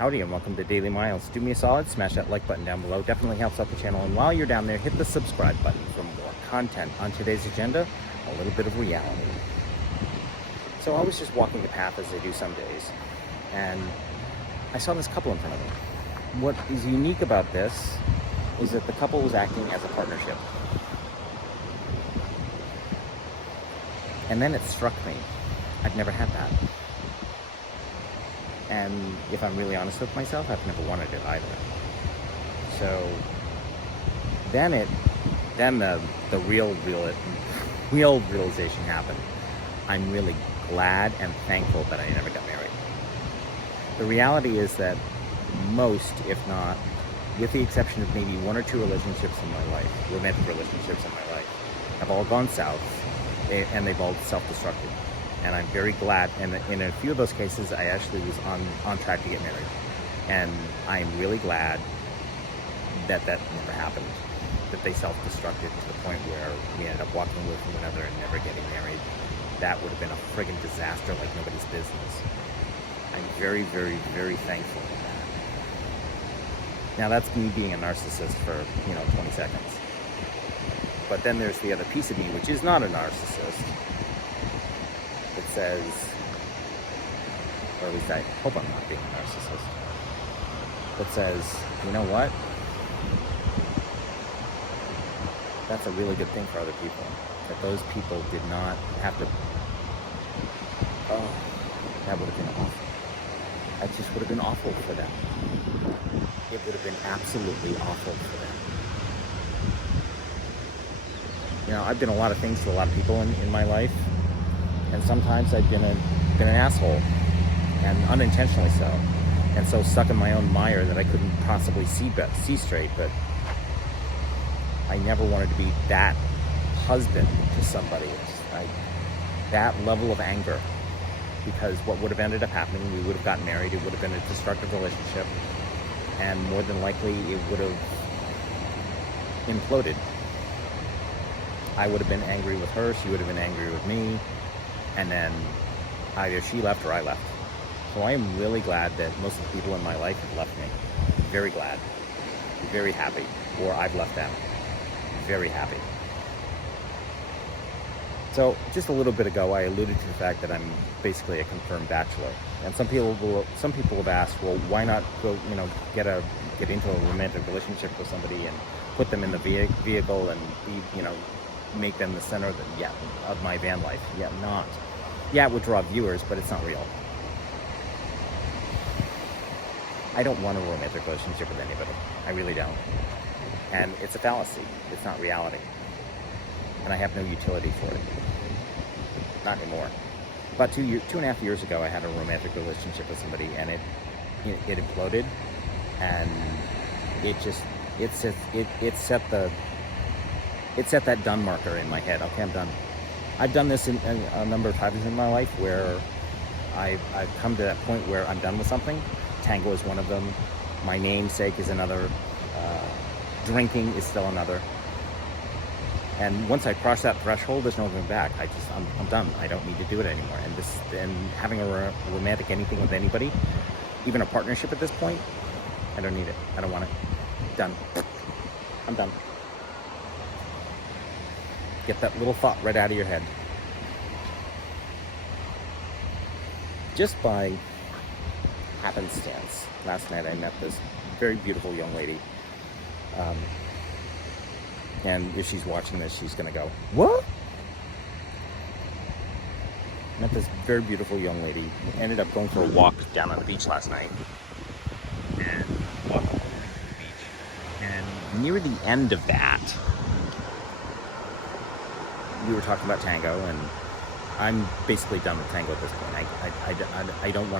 Howdy and welcome to Daily Miles. Do me a solid, smash that like button down below. Definitely helps out the channel. And while you're down there, hit the subscribe button for more content. On today's agenda, a little bit of reality. So I was just walking the path as I do some days, and I saw this couple in front of me. What is unique about this is that the couple was acting as a partnership. And then it struck me, I've never had that. And if I'm really honest with myself, I've never wanted it either. So then the real realization happened. I'm really glad and thankful that I never got married. The reality is that most, if not, with the exception of maybe one or two relationships in my life, romantic relationships in my life, have all gone south, and they've all self-destructed. And I'm very glad, and in a few of those cases, I actually was on track to get married. And I'm really glad that that never happened, that they self-destructed to the point where we ended up walking away from one another and never getting married. That would have been a friggin' disaster like nobody's business. I'm very, very, very thankful for that. Now that's me being a narcissist for, 20 seconds. But then there's the other piece of me, which is not a narcissist. It says, or at least I hope I'm not being a narcissist, that says, you know what? That's a really good thing for other people. That those people did not have to, that would have been awful. That just would have been awful for them. It would have been absolutely awful for them. I've been a lot of things to a lot of people in my life. And sometimes I've been an asshole, and unintentionally so, and so stuck in my own mire that I couldn't possibly see straight. But I never wanted to be that husband to somebody. That level of anger, because what would have ended up happening, we would have gotten married. It would have been a destructive relationship, and more than likely, it would have imploded. I would have been angry with her. She would have been angry with me. And then either she left or I left. So I am really glad that most of the people in my life have left me. Very glad. Very happy. Or I've left them. Very happy. So just a little bit ago, I alluded to the fact that I'm basically a confirmed bachelor. And some people have asked, well, why not go, get into a romantic relationship with somebody and put them in the vehicle and be, make them the center of my van life. Not. Yeah, it would draw viewers, but it's not real. I don't want a romantic relationship with anybody. I really don't. And it's a fallacy. It's not reality. And I have no utility for it. Not anymore. About 2.5 years ago, I had a romantic relationship with somebody, and it imploded, and it set that done marker in my head. Okay, I'm done. I've done this in a number of times in my life where I've come to that point where I'm done with something. Tango is one of them. My namesake is another. Drinking is still another. And once I cross that threshold, there's no going back. I'm done. I don't need to do it anymore. And having a romantic anything with anybody, even a partnership at this point, I don't need it. I don't want it. Done. I'm done. Get that little thought right out of your head. Just by happenstance, last night I met this very beautiful young lady. And if she's watching this, she's going to go, what? Met this very beautiful young lady. Ended up going for a walk down on the beach last night. And walked along the beach. And near the end of that, we were talking about tango, and I'm basically done with tango at this point. I don't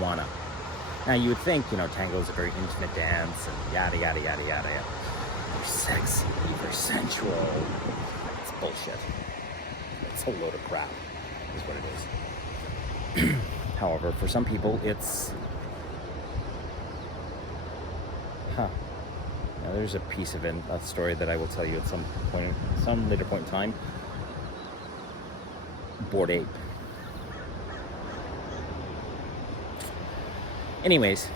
wanna. Now you would think, tango is a very intimate dance and yada yada yada yada. You're sexy, you're sensual. It's bullshit. It's a load of crap, is what it is. However, for some people, it's Now, there's a piece of a story that I will tell you at some later point in time. Bored Ape. Anyways,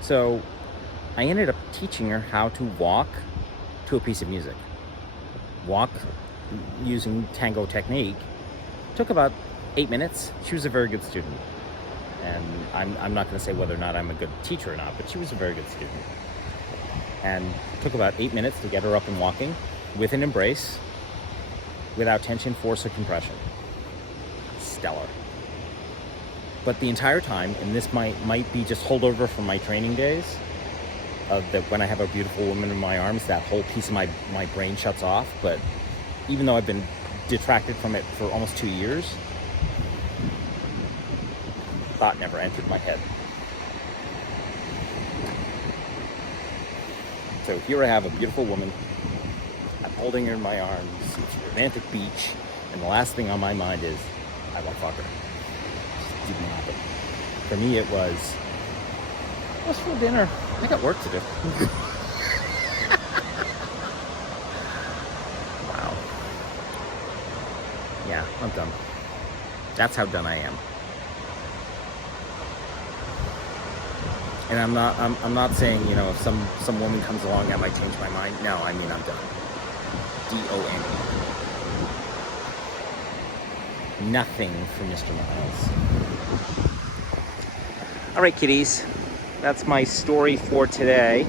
so I ended up teaching her how to walk to a piece of music. Walk using tango technique. Took about 8 minutes. She was a very good student. And I'm not going to say whether or not I'm a good teacher or not, but she was a very good student. And it took about 8 minutes to get her up and walking with an embrace, without tension, force, or compression. Stellar. But the entire time, and this might be just holdover from my training days, of that when I have a beautiful woman in my arms, that whole piece of my brain shuts off. But even though I've been detracted from it for almost 2 years, thought never entered my head. So here I have a beautiful woman. I'm holding her in my arms. It's a romantic beach, and the last thing on my mind is, I want to fuck her. Just didn't happen. For me, it was, what's for dinner? I got work to do. Wow. Yeah, I'm done. That's how done I am. And I'm not saying, you know, if some woman comes along, I might change my mind. No, I mean, I'm done. D-O-N-E. Nothing for Mr. Miles. All right, kiddies. That's my story for today.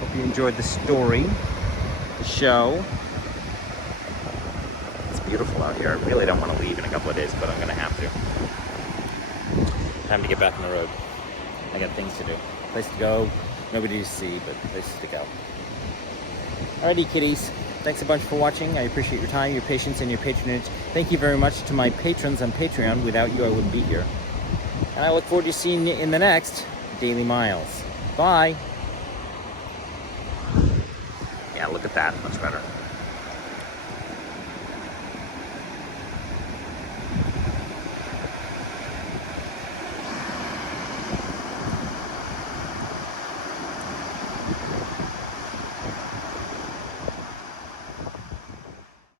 Hope you enjoyed the story, the show. It's beautiful out here. I really don't want to leave in a couple of days, but I'm going to have to. Time to get back on the road. I got things to do. Place to go, nobody to see, but places to go. Alrighty, kiddies. Thanks a bunch for watching. I appreciate your time, your patience, and your patronage. Thank you very much to my patrons on Patreon. Without you, I wouldn't be here. And I look forward to seeing you in the next Daily Miles. Bye. Yeah, look at that. Much better.